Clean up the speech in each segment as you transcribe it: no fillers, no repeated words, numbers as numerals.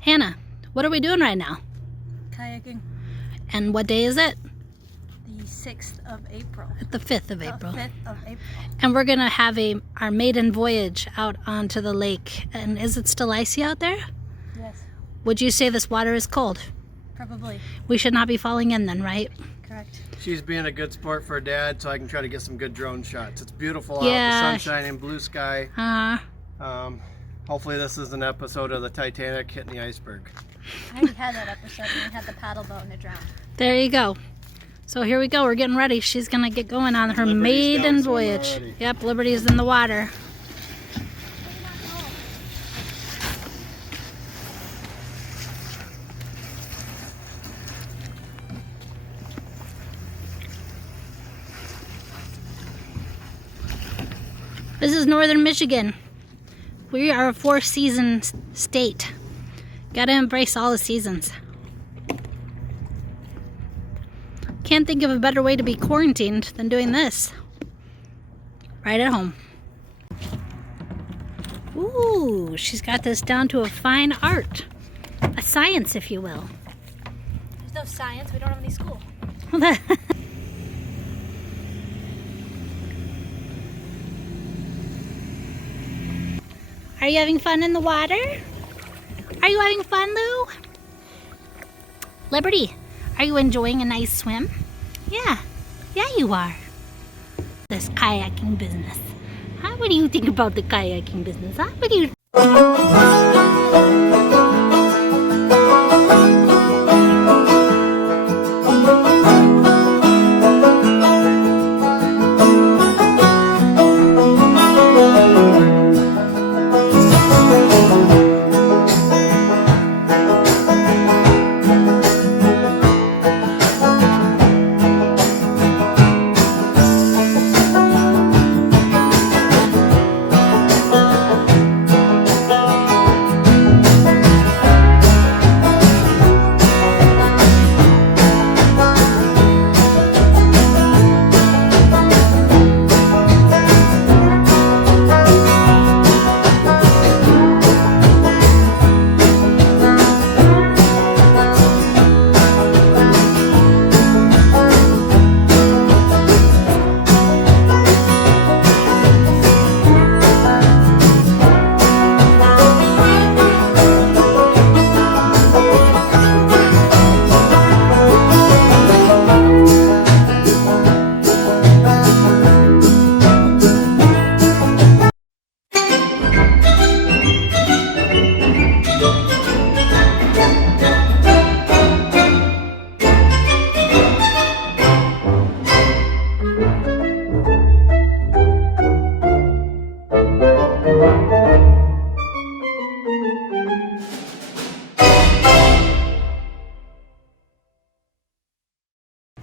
Hannah, what are we doing right now? Kayaking. And what day is it? The 6th of April. The 5th of April. The 5th of April. And we're going to have our maiden voyage out onto the lake. And is it still icy out there? Yes. Would you say this water is cold? Probably. We should not be falling in then, right? Correct. She's being a good sport for her dad, so I can try to get some good drone shots. It's beautiful out, Yeah. the sun shining, blue sky. Hopefully this is an episode of the Titanic hitting the iceberg. I already had that episode when we had the paddle boat and it drowned. There you go. So here we go. We're getting ready. She's going to get going on her Liberty's maiden down somewhere voyage. already. Yep, Liberty is in the water. This is northern Michigan. We are a 4-season state. Gotta embrace all the seasons. Can't think of a better way to be quarantined than doing this. Right at home. Ooh, she's got this down to a fine art. A science, if you will. There's no science. We don't have any school. Are you having fun in the water? Are you having fun, Lou? Liberty, are you enjoying a nice swim? Yeah, you are. This kayaking business. Huh? What do you think about the kayaking business? Huh? What do you...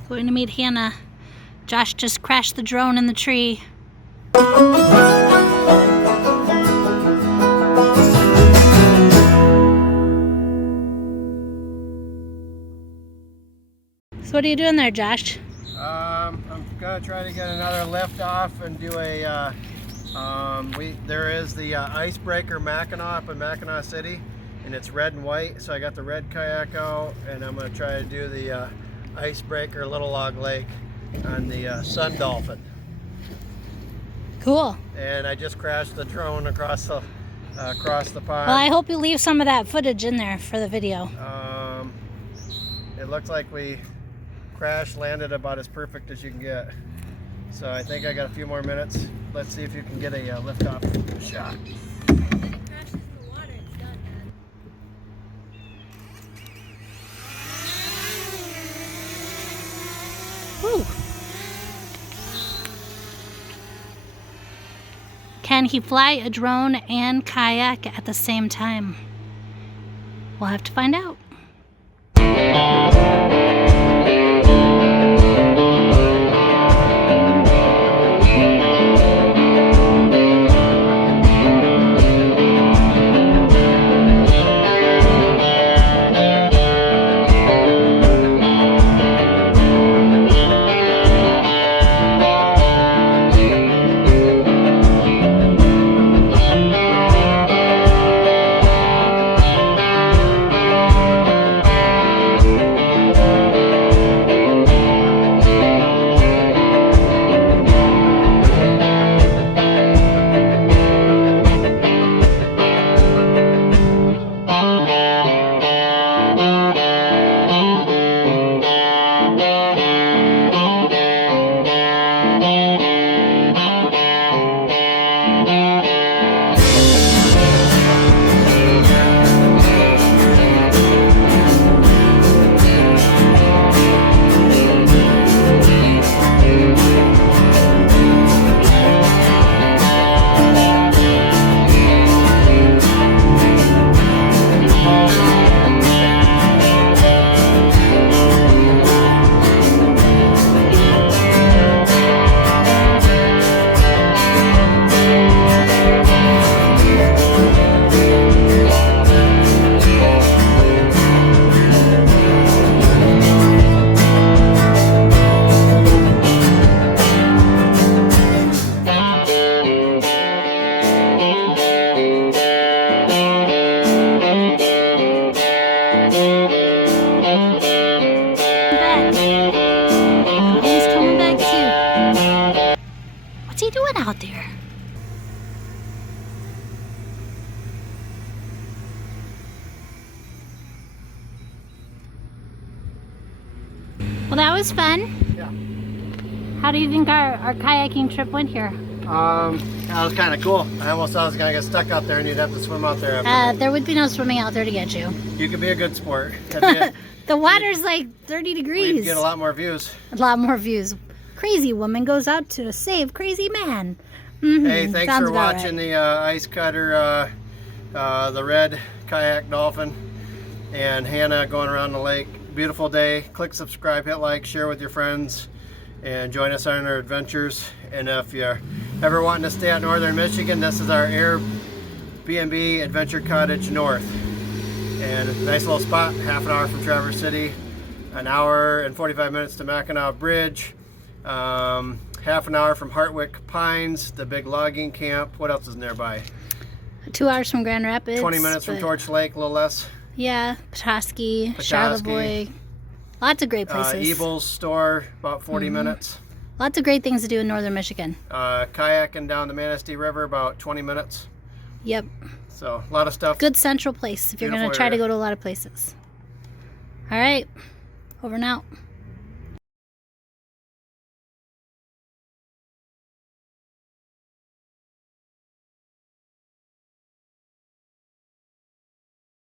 Going to meet Hannah. Josh just crashed the drone in the tree. So what are you doing there, Josh? I'm gonna try to get another lift off and do a. There is the icebreaker Mackinac up in Mackinac City, and it's red and white. So I got the red kayak out, and I'm gonna try to do the icebreaker Little Log Lake on the Sun Dolphin. Cool. And I just crashed the drone across the pond. Well, I hope you leave some of that footage in there for the video. It looks like we crash landed about as perfect as you can get. So I think I got a few more minutes. Let's see if you can get a lift off shot. Woo. Can he fly a drone and kayak at the same time? We'll have to find out. Well, that was fun. Yeah. How do you think our kayaking trip went here? That was kind of cool. I almost thought I was gonna get stuck out there and you'd have to swim out there after me. There would be no swimming out there to get you. You could be a good sport. The water's like 30 degrees. We'd get a lot more views. A lot more views. Crazy woman goes out to save crazy man. Mm-hmm. Hey, thanks Sounds for about watching right. the ice cutter, the red kayak dolphin, and Hannah going around the lake. Beautiful day. Click subscribe, hit like, share with your friends, and join us on our adventures. And if you're ever wanting to stay at Northern Michigan, this is our Airbnb Adventure Cottage North. And a nice little spot, half an hour from Traverse City, an hour and 45 minutes to Mackinac Bridge, half an hour from Hartwick Pines, the big logging camp. What else is nearby? 2 hours from Grand Rapids. 20 minutes from Torch Lake, a little less. Yeah, Petoskey, Charlevoix. Lots of great places. Evil's store, about 40 minutes. Lots of great things to do in Northern Michigan. Kayaking down the Manistee River, about 20 minutes. Yep. So, a lot of stuff. Good central place if you're going to Beautiful try to area. go to a lot of places. All right. Over and out.